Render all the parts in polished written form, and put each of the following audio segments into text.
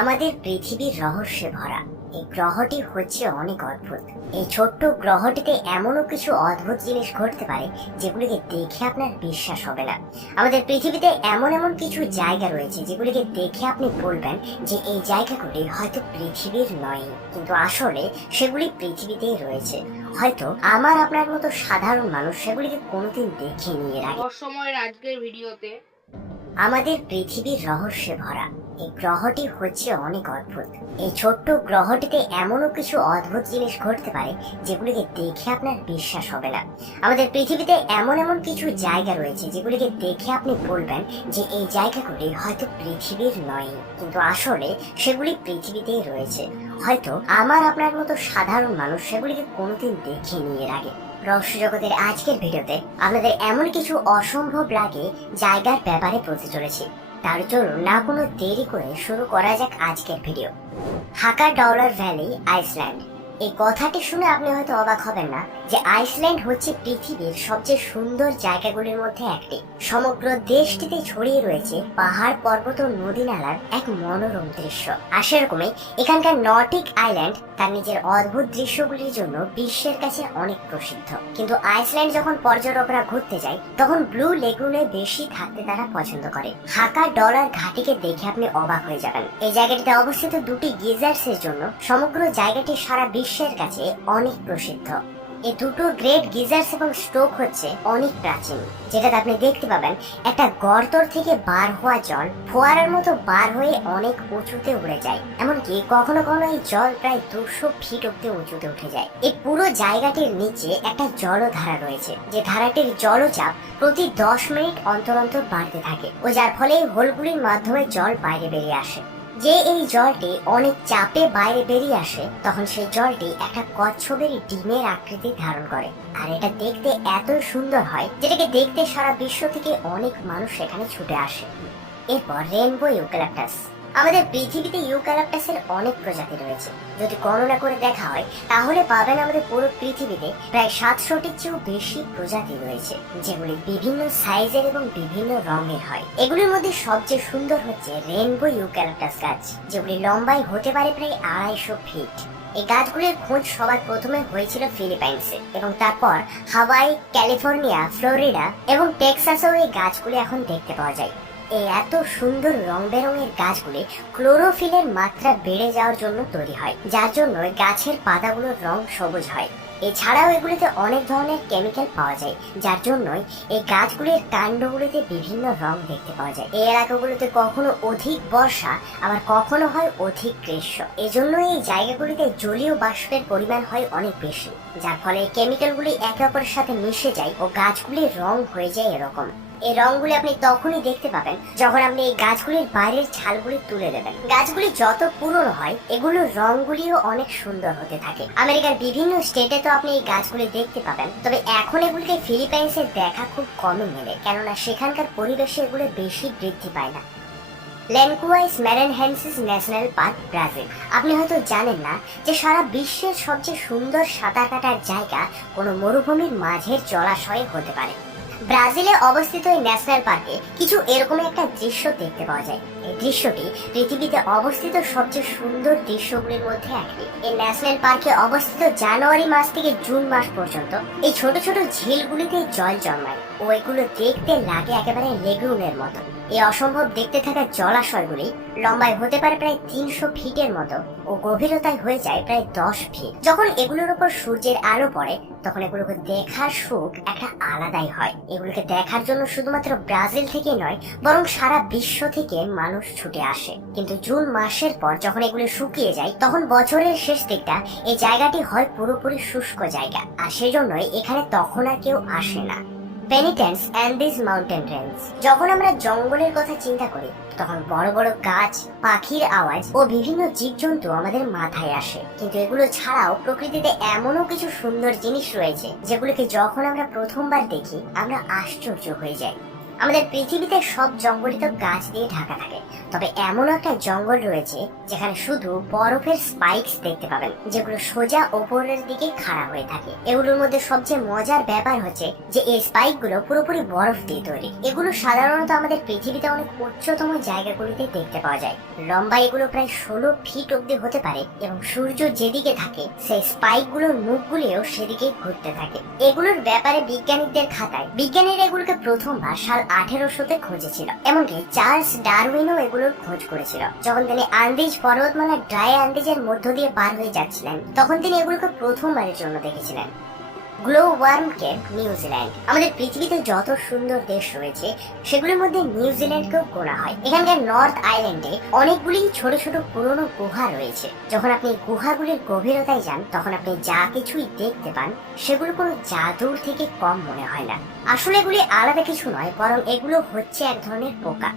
আমাদের পৃথিবীর রহস্যে ভরা এই গ্রহটি হচ্ছে অনেক অদ্ভুত। এই ছোট্ট গ্রহটিতে এমনও কিছু অদ্ভুত জিনিস ঘটতে পারে যেগুলিকে দেখে আপনার বিশ্বাস হবে না। আমাদের পৃথিবীতে এমন এমন কিছু জায়গা রয়েছে যেগুলিকে দেখে আপনি বলবেন যে এই জায়গাগুলি হয়তো পৃথিবীর নয়, কিন্তু আসলে সেগুলি পৃথিবীতেই রয়েছে। হয়তো আমার আপনার মতো সাধারণ মানুষ সেগুলিকে কোনোদিন দেখেনি এর আগে। অসময়ের আজকের ভিডিওতে আমাদের পৃথিবীর রহস্যে ভরা এই গ্রহটি হচ্ছে অনেক অদ্ভুত। এই ছোট্ট গ্রহটিতে এমনও কিছু অদ্ভুত জিনিস ঘটতে পারে যেগুলিকে দেখে আপনার বিশ্বাস হবে না। আমাদের পৃথিবীতে এমন এমন কিছু জায়গা রয়েছে যেগুলিকে দেখে আপনি বলবেন যে এই জায়গাগুলি হয়তো পৃথিবীর নয়, কিন্তু আসলে সেগুলি পৃথিবীতেই রয়েছে। হয়তো আমার আপনার মতো সাধারণ মানুষ সেগুলিকে কোনোদিন দেখেনি এর আগে। রহস্য জগতের আজকের ভিডিওতে আপনাদের এমন কিছু অসম্ভব লাগে জায়গার ব্যাপারে বলতে চলেছি। তার জন্য না কোনো দেরি করে শুরু করা যাক আজকের video. Haukadalur valley, Iceland. এই কথাটি শুনে আপনি হয়তো অবাক হবেন না যে আইসল্যান্ড হচ্ছে পৃথিবীর সবচেয়ে সুন্দর জায়গাগুলির মধ্যে একটি। সমগ্র দেশটিতে ছড়িয়ে রয়েছে পাহাড়, পর্বত ও নদী নালার এক মনোরম দৃশ্য। আর সেরকমই এখানকার নর্ডিক আইল্যান্ড তার নিজের অদ্ভুত দৃশ্যগুলির জন্য বিশ্বের কাছে অনেক প্রসিদ্ধ। কিন্তু আইসল্যান্ড যখন পর্যটকরা ঘুরতে যায় তখন ব্লু লেগুনে বেশি থাকতে তারা পছন্দ করে। হাকা ডলার ঘাটিকে দেখে আপনি অবাক হয়ে যাবেন। এই জায়গাটিতে অবস্থিত দুটি গিজার্সের জন্য সমগ্র জায়গাটি সারা বিশ্বের কাছে অনেক প্রসিদ্ধ। এই দুটো গ্রেট গিজার্স এবং স্ট্রোক হচ্ছে অনেক প্রাচীন, যেটাতে আপনি দেখতে পাবেন একটা গর্তর থেকে বার হওয়া জল ফোয়ারার মতো বার হয়ে অনেক উঁচুতে উড়ে যায়। এমনকি কখনো কখনো এই জল প্রায় 200 ফিট অব্দি উঁচুতে উঠে যায়। এই পুরো জায়গাটির নিচে একটা জলধারা রয়েছে, যে ধারাটির জলচাপ প্রতি 10 মিনিট অন্তর অন্তর বাড়তে থাকে, ও যার ফলে এই হোলগুলির মাধ্যমে জল বাইরে বেরিয়ে আসে। যে এই জলটি অনেক চাপে বাইরে বেরিয়ে আসে তখন সেই জলটি একটা কচ্ছপের ডিমের আকৃতি ধারণ করে, আর এটা দেখতে এত সুন্দর হয় যেটাকে দেখতে সারা বিশ্ব থেকে অনেক মানুষ এখানে ছুটে আসে। এরপর রেনবো ইউক্যালিপটাস। আমাদের পৃথিবীতে ইউক্যালিপটাসের অনেক প্রজাতি রয়েছে। যদি গণনা করে দেখা হয় তাহলে পাবেন আমাদের পুরো পৃথিবীতে প্রায় 700টির চেয়েও বেশি প্রজাতি রয়েছে, যেগুলি বিভিন্ন সাইজের এবং বিভিন্ন রঙের হয়। এগুলির মধ্যে সবচেয়ে সুন্দর হচ্ছে রেনবো ইউক্যালিপটাস গাছ, যেগুলি লম্বায় হতে পারে প্রায় 250 ফিট। এই গাছগুলির খোঁজ সবার প্রথমে হয়েছিল ফিলিপাইন্সে, এবং তারপর হাওয়াই, ক্যালিফোর্নিয়া, ফ্লোরিডা এবং টেক্সাসেও এই গাছগুলি এখন দেখতে পাওয়া যায়। এই এত সুন্দর রং বেরঙের গাছগুলি ক্লোরোফিলের মাত্রা বেড়ে যাওয়ার জন্য তৈরি হয়, যার জন্য গাছের পাতাগুলোর রং সবুজ হয়। এছাড়াও এগুলিতে অনেক ধরনের কেমিক্যাল পাওয়া যায়, যার জন্যই এই গাছগুলির কাণ্ডগুলিতে বিভিন্ন রং দেখতে পাওয়া যায়। এই এলাকাগুলিতে কখনো অধিক বর্ষা, আবার কখনো হয় অধিক গ্রীষ্ম। এজন্য এই জায়গাগুলিতে জলীয় বাষ্পের পরিমাণ হয় অনেক বেশি, যার ফলে এই কেমিক্যালগুলি একে অপরের সাথে মিশে যায় ও গাছগুলির রং হয়ে যায় এরকম। এই রংগুলি আপনি তখনই দেখতে পাবেন যখন আপনি এই গাছগুলির বাইরের ছালগুলি তুলে দেবেন। গাছগুলি যত পুরনো হয় এগুলোর রংগুলিও অনেক সুন্দর হতে থাকে। আমেরিকার বিভিন্ন স্টেটে তো আপনি এই গাছগুলি দেখতে পাবেন, তবে এখন এগুলিকে ফিলিপাইন্সে দেখা খুব কমই মেলে, কেননা সেখানকার পরিবেশে এগুলো বেশি বৃদ্ধি পায় না। ল্যানকুয়াইস ম্যারেনহেন্সিস ন্যাশনাল পার্ক, ব্রাজিল। আপনি হয়তো জানেন না যে সারা বিশ্বের সবচেয়ে সুন্দর সাঁতার কাটার জায়গা কোনো মরুভূমির মাঝের জলাশয়ে হতে পারে। ব্রাজিলে অবস্থিত এই ন্যাশনাল পার্কে কিছু এরকমই একটা দৃশ্য দেখতে পাওয়া যায়। এই দৃশ্যটি পৃথিবীতে অবস্থিত সবচেয়ে সুন্দর দৃশ্যগুলির মধ্যে একটি। এই ন্যাশনাল পার্কে অবস্থিত জানুয়ারি মাস থেকে জুন মাস পর্যন্ত এই ছোট ছোট ঝিলগুলিতে জল জন্মায় ও এগুলো দেখতে লাগে একেবারে লেগুনের মতো। এই অসম্ভব দেখতে থাকা জলাশয়গুলি লম্বায় হতে পারে প্রায় 300 ফিটের মতো ও গভীরতায় হয়ে যায় প্রায় 10 ফিট। যখন এগুলোর উপর সূর্যের আলো পড়ে তখন এগুলোকে দেখার সুখ একটা আলাদাই হয়। এগুলোকে দেখার জন্য শুধুমাত্র ব্রাজিল থেকে নয়, বরং সারা বিশ্ব থেকে মানুষ ছুটে আসে। কিন্তু জুন মাসের পর যখন এগুলো শুকিয়ে যায় তখন বছরের শেষ দিকটা এই জায়গাটি হয় পুরোপুরি শুষ্ক জায়গা, আর সেজন্যই এখানে তখন আর কেউ আসে না। পেনিটেন্স অ্যান্ডিজ মাউন্টেন রেঞ্জ। যখন আমরা জঙ্গলের কথা চিন্তা করি তখন বড় বড় গাছ, পাখির আওয়াজ ও বিভিন্ন জীবজন্তু আমাদের মাথায় আসে, কিন্তু এগুলো ছাড়াও প্রকৃতিতে এমনও কিছু সুন্দর জিনিস রয়েছে যেগুলোকে যখন আমরা প্রথমবার দেখি আমরা আশ্চর্য হয়ে যাই। আমাদের পৃথিবীতে সব জঙ্গলই তো গাছ দিয়ে ঢাকা থাকে, তবে এমন একটা জঙ্গল রয়েছে যেখানে শুধু বরফের স্পাইকস দেখতে পাবেন, যেগুলো সোজা ওপরের দিকে খাড়া হয়ে থাকে। এগুলোর মধ্যে সবচেয়ে মজার ব্যাপার হচ্ছে যে এই স্পাইক গুলো পুরোপুরি বরফ দিয়ে তৈরি। এগুলো সাধারণত আমাদের পৃথিবীতে অনেক উচ্চতম জায়গাগুলিতে দেখতে পাওয়া যায়। লম্বা এগুলো প্রায় 16 ফিট অব্দি হতে পারে এবং সূর্য যেদিকে থাকে সেই স্পাইক গুলোর মুখগুলিও সেদিকে ঘুরতে থাকে। এগুলোর ব্যাপারে বিজ্ঞানীদের খাতায় বিজ্ঞানীরা এগুলোকে প্রথমবার সাল 1800-তে খুঁজেছিল। এমনকি চার্লস ডারউইনও এগুলোর খোঁজ করেছিল। যখন তিনি আন্দিজ পর্বতমালা ড্রাই আন্দিজের মধ্য দিয়ে পার হয়ে যাচ্ছিলেন, তখন তিনি এগুলোকে প্রথমবারের জন্য দেখেছিলেন। Glow worm cave New Zealand. আমাদের পৃথিবীতে যত সুন্দর দেশ রয়েছে সেগুলোর মধ্যে নিউজিল্যান্ডকেও গোনা হয়। এখানকার নর্থ আইল্যান্ডে অনেকগুলি ছোট ছোট পুরনো গুহা রয়েছে। যখন আপনি গুহাগুলির গভীরতায় যান তখন আপনি যা কিছুই দেখতে পান সেগুলো কোনো জাদুর থেকে কম মনে হয় না। আসলে এগুলি আলাদা কিছু নয়, বরং এগুলো হচ্ছে এক ধরনের পোকা।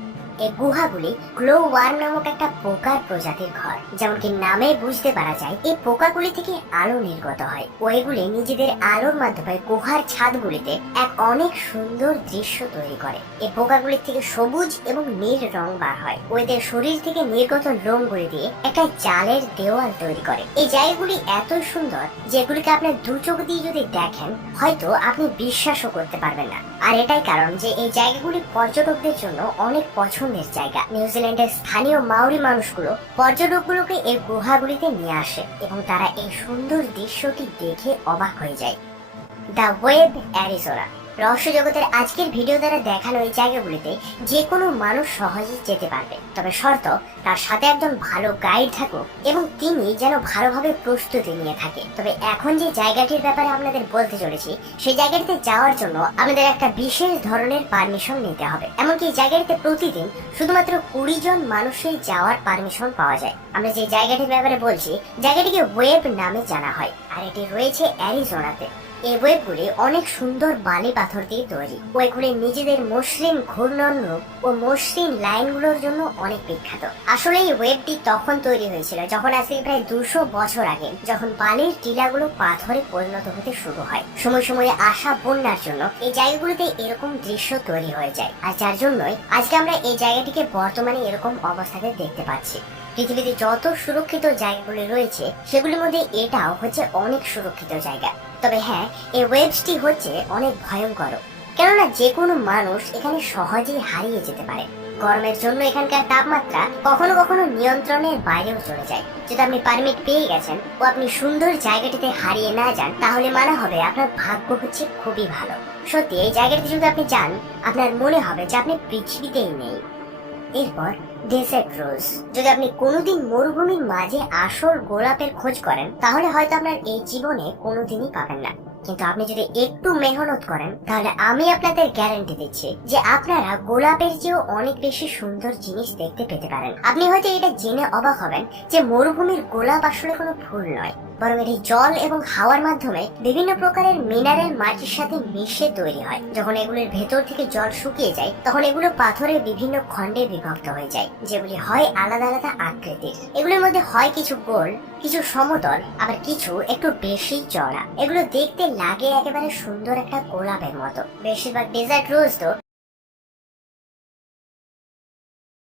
এই গুহাগুলি গ্লো ওয়ার্ম নামক একটা পোকার প্রজাতির ঘর। যেমনকি নামে বুঝতে পারা যায় এই পোকাগুলি থেকে আলো নির্গত হয় ও এগুলি নিজেদের আলোর মাধ্যমে গুহার ছাদগুলিতে এক অনেক সুন্দর দৃশ্য তৈরি করে। এই পোকাগুলির থেকে সবুজ এবং নীল রং বার হয় ও এদের শরীর থেকে নির্গত লোমগুলি দিয়ে একটা জালের দেওয়াল তৈরি করে। এই জায়গাগুলি এত সুন্দর যে এগুলিকে আপনার দু চোখ দিয়ে যদি দেখেন হয়তো আপনি বিশ্বাসও করতে পারবেন না। আর এটাই কারণ যে এই জায়গাগুলি পর্যটকদের জন্য অনেক পছন্দের জায়গা। নিউজিল্যান্ডের স্থানীয় মাউরি মানুষগুলো পর্যটকগুলোকে এই গুহাগুলিতে নিয়ে আসে এবং তারা এই সুন্দর দৃশ্যটি দেখে অবাক হয়ে যায়। The web, Arizona. রহস্য জগতের আজকের ভিডিও দ্বারা দেখানো এই জায়গাগুলিতে যে কোনো মানুষ সহজেই যেতে পারবে, তবে শর্ত তার সাথে একজন ভালো গাইড থাকুক এবং তিনি যেন ভালোভাবে প্রস্তুতি নিয়ে থাকে। তবে এখন যে জায়গাটির ব্যাপারে আপনাদের বলতে চলেছি সেই জায়গাটিতে যাওয়ার জন্য আমাদের একটা বিশেষ ধরনের পারমিশন নিতে হবে। এমনকি এই জায়গাটিতে প্রতিদিন শুধুমাত্র 20 জন মানুষের যাওয়ার পারমিশন পাওয়া যায়। আমরা যে জায়গাটির ব্যাপারে বলছি জায়গাটিকে ওয়েব নামে জানা হয় আর এটি রয়েছে অ্যারিজোনাতে। এই ওয়েবগুলি অনেক সুন্দর বালি পাথর দিয়ে তৈরি। ওয়েবগুলি নিজেদের মসৃণ ঘূর্ণন রূপ ও মসৃণ লাইনগুলোর জন্য অনেক বিখ্যাত। আসলে এই ওয়েবটি তখন তৈরি হয়েছিল যখন আজ থেকে প্রায় 200 বছর আগে, যখন বালির টিলাগুলো পাথরে পরিণত হতে শুরু হয়। সময় সময়ে আসা বন্যার জন্য এই জায়গাগুলিতে এরকম দৃশ্য তৈরি হয়ে যায়, আর যার জন্যই আজকে আমরা এই জায়গাটিকে বর্তমানে এরকম অবস্থাতে দেখতে পাচ্ছি। পৃথিবীতে যত সুরক্ষিত জায়গাগুলি রয়েছে সেগুলির মধ্যে এটাও হচ্ছে অনেক সুরক্ষিত জায়গা। তবে হ্যাঁ, এই ওয়েবসটি হচ্ছে অনেক ভয়ঙ্কর, কেননা যে কোনো মানুষ এখানে সহজেই হারিয়ে যেতে পারে। গরমের জন্য এখানকার তাপমাত্রা কখনো কখনো নিয়ন্ত্রণের বাইরেও চলে যায়। যদি আপনি পারমিট পেয়ে গেছেন ও আপনি সুন্দর জায়গাটিতে হারিয়ে না যান তাহলে মনে হবে আপনার ভাগ্য হচ্ছে খুবই ভালো। সত্যি এই জায়গাটিতে যদি আপনি যান আপনার মনে হবে যে আপনি পৃথিবীতেই নেই। এরপর ডেজার্ট রোজ। যদি আপনি কোনোদিন মরুভূমির মাঝে আসল গোলাপের খোঁজ করেন তাহলে হয়তো আপনার এই জীবনে কোনোদিনই পাবেন না, কিন্তু আপনি যদি একটু মেহনত করেন তাহলে আমি আপনাদের গ্যারান্টি দিচ্ছি যে আপনারা গোলাপের চেয়েও অনেক বেশি সুন্দর জিনিস দেখতে পেতে পারেন। আপনি হয়তো এটা জেনে অবাক হবেন যে মরুভূমির গোলাপ আসলে কোনো ফুল নয়, বরং এটি জল এবং হাওয়ার মাধ্যমে বিভিন্ন প্রকারের মিনারেল মাটির সাথে মিশে তৈরি হয়। যখন এগুলোর ভেতর থেকে জল শুকিয়ে যায় তখন এগুলো পাথরের বিভিন্ন খণ্ডে বিভক্ত হয়ে যায়, যেগুলি হয় আলাদা আলাদা আকৃতির। এগুলোর মধ্যে হয় কিছু গোল, কিছু সমতল, আবার কিছু একটু বেশি চড়া। এগুলো দেখতে লাগে একেবারে সুন্দর একটা গোলাপের মতো। বেশিরভাগ ডেজার্ট রোজ তো